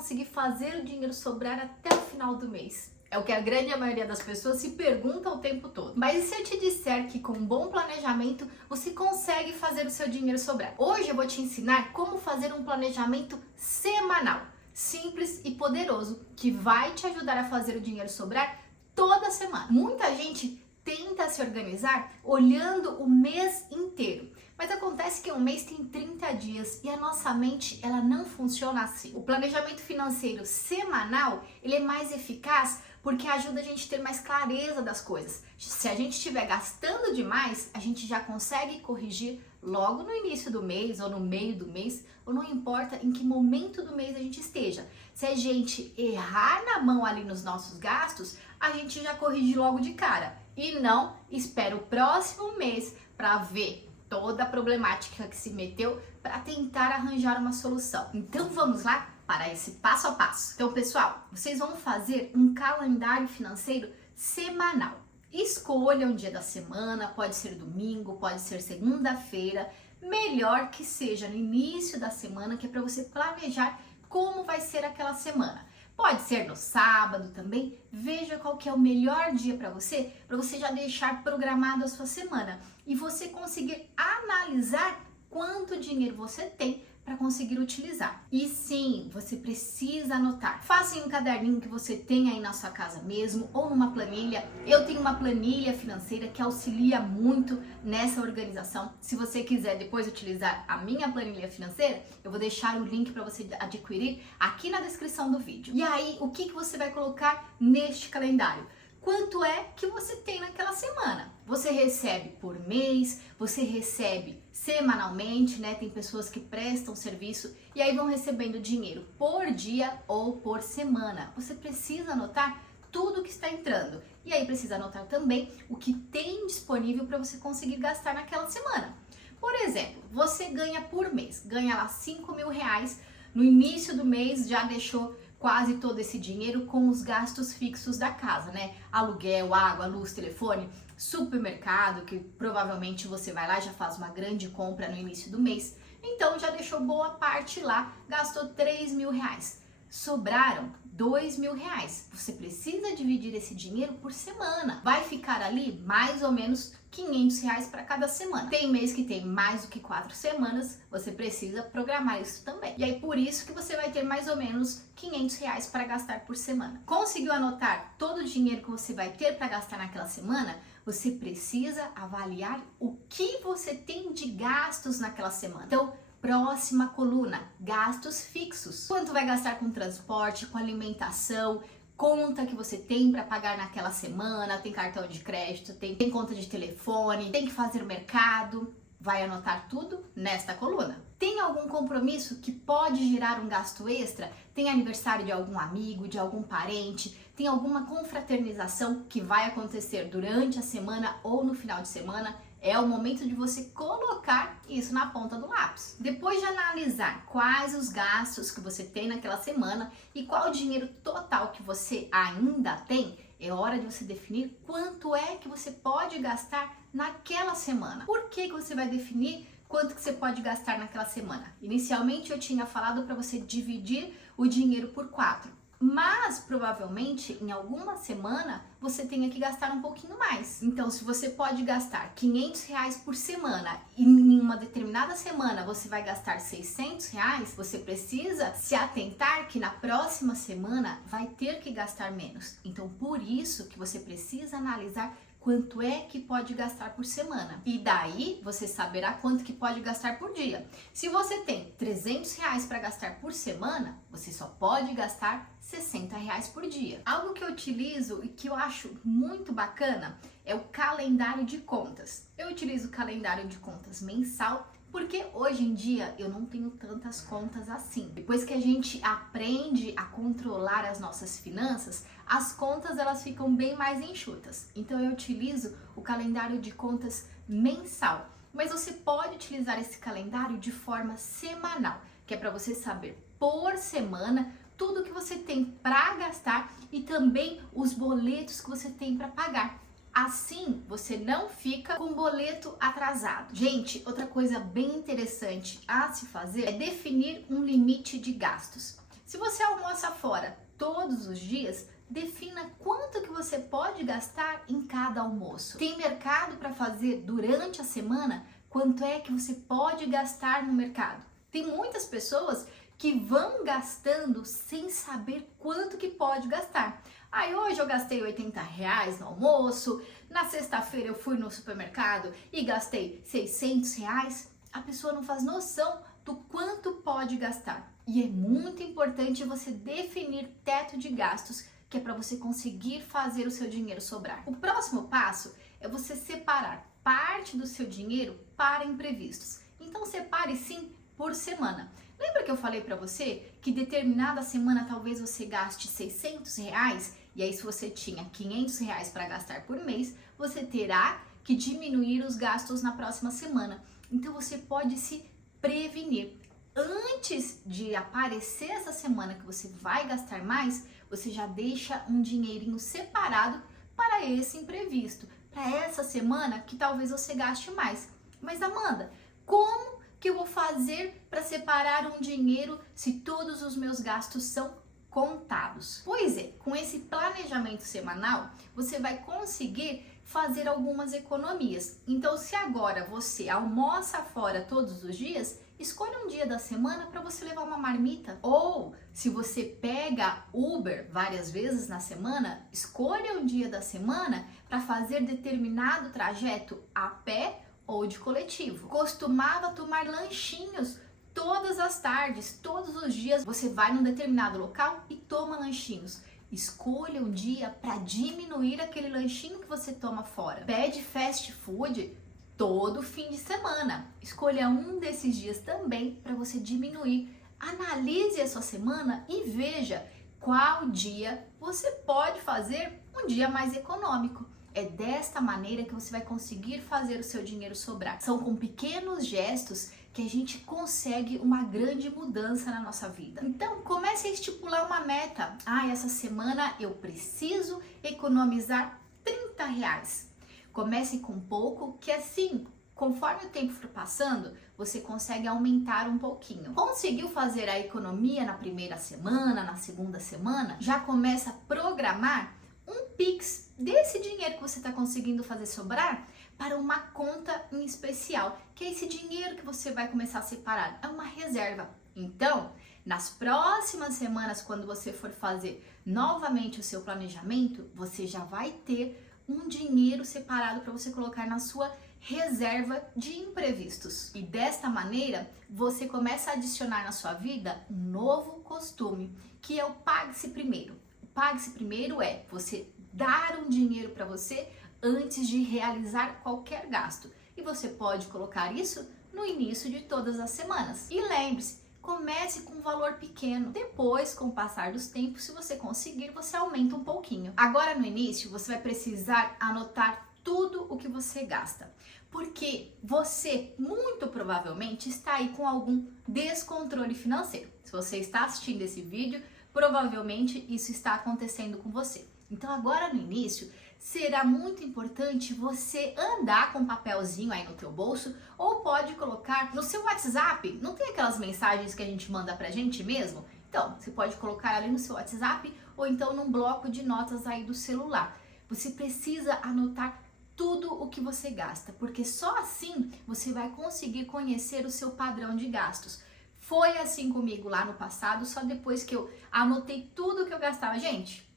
conseguir fazer o dinheiro sobrar até o final do mês? É o que a grande maioria das pessoas se pergunta o tempo todo. Mas e se eu te disser que com um bom planejamento você consegue fazer o seu dinheiro sobrar? Hoje eu vou te ensinar como fazer um planejamento semanal, simples e poderoso, que vai te ajudar a fazer o dinheiro sobrar toda semana. Muita gente tenta se organizar olhando o mês inteiro, mas acontece que um mês tem 30 dias e a nossa mente ela não funciona assim. O planejamento financeiro semanal ele é mais eficaz porque ajuda a gente a ter mais clareza das coisas. Se a gente estiver gastando demais, a gente já consegue corrigir logo no início do mês ou no meio do mês, ou não importa em que momento do mês a gente esteja. Se a gente errar na mão ali nos nossos gastos, a gente já corrige logo de cara e não espera o próximo mês para ver toda a problemática que se meteu para tentar arranjar uma solução. Então vamos lá para esse passo a passo. Então, pessoal, vocês vão fazer um calendário financeiro semanal. Escolha um dia da semana, pode ser domingo, pode ser segunda-feira, melhor que seja no início da semana, que é para você planejar como vai ser aquela semana. Pode ser no sábado também, veja qual que é o melhor dia para você já deixar programado a sua semana e você conseguir analisar quanto dinheiro você tem para conseguir utilizar. E sim, você precisa anotar. Faça em um caderninho que você tem aí na sua casa mesmo ou numa planilha. Eu tenho uma planilha financeira que auxilia muito nessa organização. Se você quiser depois utilizar a minha planilha financeira, eu vou deixar o link para você adquirir aqui na descrição do vídeo. E aí, o que você vai colocar neste calendário? Quanto é que você tem naquela semana? Você recebe por mês, você recebe semanalmente, né? Tem pessoas que prestam serviço e aí vão recebendo dinheiro por dia ou por semana. Você precisa anotar tudo que está entrando. E aí precisa anotar também o que tem disponível para você conseguir gastar naquela semana. Por exemplo, você ganha por mês, ganha lá R$5.000, no início do mês já deixou quase todo esse dinheiro com os gastos fixos da casa, né? Aluguel, água, luz, telefone, supermercado, que provavelmente você vai lá e já faz uma grande compra no início do mês. Então já deixou boa parte lá, gastou R$3.000. Sobraram R$2.000. Você precisa dividir esse dinheiro por semana. Vai ficar ali mais ou menos R$500 para cada semana. Tem mês que tem mais do que 4 semanas, você precisa programar isso também. E aí por isso que você vai ter mais ou menos R$500 para gastar por semana. Conseguiu anotar todo o dinheiro que você vai ter para gastar naquela semana? Você precisa avaliar o que você tem de gastos naquela semana. Então, próxima coluna, gastos fixos. Quanto vai gastar com transporte, com alimentação, conta que você tem para pagar naquela semana, tem cartão de crédito, tem conta de telefone, tem que fazer mercado. Vai anotar tudo nesta coluna. Tem algum compromisso que pode gerar um gasto extra? Tem aniversário de algum amigo, de algum parente? Tem alguma confraternização que vai acontecer durante a semana ou no final de semana? É o momento de você colocar isso na ponta do lápis. Depois de analisar quais os gastos que você tem naquela semana e qual o dinheiro total que você ainda tem, é hora de você definir quanto é que você pode gastar naquela semana. Por que você vai definir quanto que você pode gastar naquela semana? Inicialmente eu tinha falado para você dividir o dinheiro por 4. Mas provavelmente em alguma semana você tenha que gastar um pouquinho mais. Então, se você pode gastar R$500 por semana e em uma determinada semana você vai gastar R$600, você precisa se atentar que na próxima semana vai ter que gastar menos. Então, por isso que você precisa analisar quanto é que pode gastar por semana. E daí você saberá quanto que pode gastar por dia. Se você tem R$300 para gastar por semana, você só pode gastar R$60 por dia. Algo que eu utilizo e que eu acho muito bacana é o calendário de contas. Eu utilizo o calendário de contas mensal porque hoje em dia eu não tenho tantas contas assim. Depois que a gente aprende a controlar as nossas finanças, as contas elas ficam bem mais enxutas. Então eu utilizo o calendário de contas mensal. Mas você pode utilizar esse calendário de forma semanal, que é para você saber por semana tudo que você tem para gastar e também os boletos que você tem para pagar. Assim, você não fica com boleto atrasado. Gente, outra coisa bem interessante a se fazer é definir um limite de gastos. Se você almoça fora todos os dias, defina quanto que você pode gastar em cada almoço. Tem mercado para fazer durante a semana? Quanto é que você pode gastar no mercado? Tem muitas pessoas que vão gastando sem saber quanto que pode gastar. Aí hoje eu gastei R$ 80 no almoço, na sexta-feira eu fui no supermercado e gastei R$ 600. A pessoa não faz noção do quanto pode gastar. E é muito importante você definir teto de gastos, que é para você conseguir fazer o seu dinheiro sobrar. O próximo passo é você separar parte do seu dinheiro para imprevistos. Então separe sim por semana. Lembra que eu falei para você que determinada semana talvez você gaste R$ 600 e aí se você tinha R$ 500 para gastar por mês, você terá que diminuir os gastos na próxima semana. Então você pode se prevenir. Antes de aparecer essa semana que você vai gastar mais, você já deixa um dinheirinho separado para esse imprevisto, para essa semana que talvez você gaste mais. Mas Amanda, como que eu vou fazer para separar um dinheiro se todos os meus gastos são contados? Pois é, com esse planejamento semanal, você vai conseguir fazer algumas economias. Então, se agora você almoça fora todos os dias, escolha um dia da semana para você levar uma marmita. Ou, se você pega Uber várias vezes na semana, escolha um dia da semana para fazer determinado trajeto a pé ou de coletivo. Costumava tomar lanchinhos todas as tardes, todos os dias. Você vai num determinado local e toma lanchinhos. Escolha um dia para diminuir aquele lanchinho que você toma fora. Pede fast food todo fim de semana. Escolha um desses dias também para você diminuir. Analise a sua semana e veja qual dia você pode fazer um dia mais econômico. É desta maneira que você vai conseguir fazer o seu dinheiro sobrar. São com pequenos gestos que a gente consegue uma grande mudança na nossa vida. Então, comece a estipular uma meta. Essa semana eu preciso economizar R$ 30. Comece com pouco, que assim, conforme o tempo for passando, você consegue aumentar um pouquinho. Conseguiu fazer a economia na primeira semana, na segunda semana? Já começa a programar um Pix desse dinheiro que você está conseguindo fazer sobrar para uma conta em especial, que é esse dinheiro que você vai começar a separar, é uma reserva. Então, nas próximas semanas, quando você for fazer novamente o seu planejamento, você já vai ter um dinheiro separado para você colocar na sua reserva de imprevistos. E desta maneira, você começa a adicionar na sua vida um novo costume, que é o pague-se primeiro. Pague-se primeiro é você dar um dinheiro para você antes de realizar qualquer gasto. E você pode colocar isso no início de todas as semanas. E lembre-se, comece com um valor pequeno. Depois, com o passar dos tempos, se você conseguir, você aumenta um pouquinho. Agora, no início, você vai precisar anotar tudo o que você gasta. Porque você, muito provavelmente, está aí com algum descontrole financeiro. Se você está assistindo esse vídeo, provavelmente isso está acontecendo com você. Então agora no início, será muito importante você andar com um papelzinho aí no teu bolso ou pode colocar no seu WhatsApp. Não tem aquelas mensagens que a gente manda pra gente mesmo? Então, você pode colocar ali no seu WhatsApp ou então num bloco de notas aí do celular. Você precisa anotar tudo o que você gasta, porque só assim você vai conseguir conhecer o seu padrão de gastos. Foi assim comigo lá no passado, só depois que eu anotei tudo que eu gastava. Gente,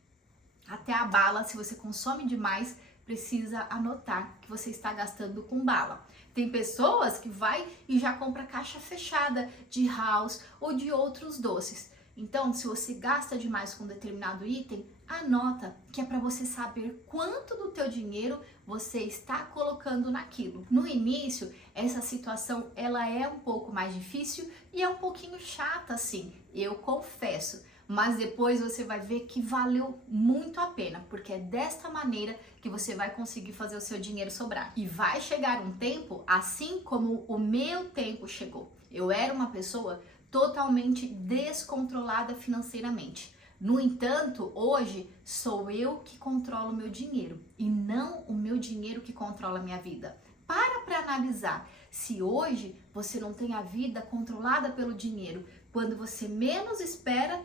até a bala, se você consome demais, precisa anotar que você está gastando com bala. Tem pessoas que vai e já compra caixa fechada de house ou de outros doces. Então, se você gasta demais com determinado item, anota, que é para você saber quanto do teu dinheiro você está colocando naquilo. No início, essa situação ela é um pouco mais difícil e é um pouquinho chata, assim, eu confesso. Mas depois você vai ver que valeu muito a pena, porque é desta maneira que você vai conseguir fazer o seu dinheiro sobrar. E vai chegar um tempo, assim como o meu tempo chegou. Eu era uma pessoa totalmente descontrolada financeiramente. No entanto, hoje sou eu que controlo o meu dinheiro e não o meu dinheiro que controla a minha vida. Para analisar se hoje você não tem a vida controlada pelo dinheiro. Quando você menos espera,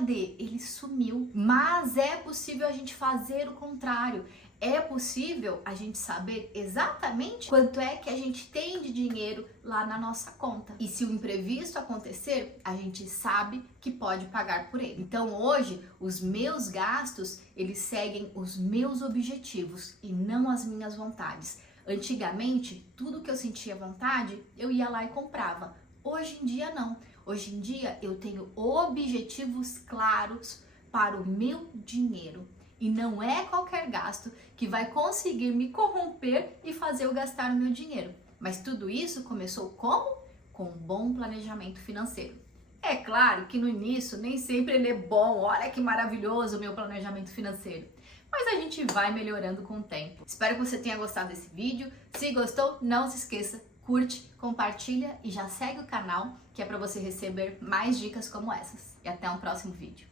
cadê? Ele sumiu. Mas é possível a gente fazer o contrário. É possível a gente saber exatamente quanto é que a gente tem de dinheiro lá na nossa conta. E se o imprevisto acontecer, a gente sabe que pode pagar por ele. Então hoje, os meus gastos, eles seguem os meus objetivos e não as minhas vontades. Antigamente, tudo que eu sentia vontade, eu ia lá e comprava. Hoje em dia não. Hoje em dia eu tenho objetivos claros para o meu dinheiro. E não é qualquer gasto que vai conseguir me corromper e fazer eu gastar o meu dinheiro. Mas tudo isso começou como? Com um bom planejamento financeiro. É claro que no início nem sempre ele é bom, olha que maravilhoso o meu planejamento financeiro. Mas a gente vai melhorando com o tempo. Espero que você tenha gostado desse vídeo. Se gostou, não se esqueça, curte, compartilha e já segue o canal, que é para você receber mais dicas como essas. E até um próximo vídeo.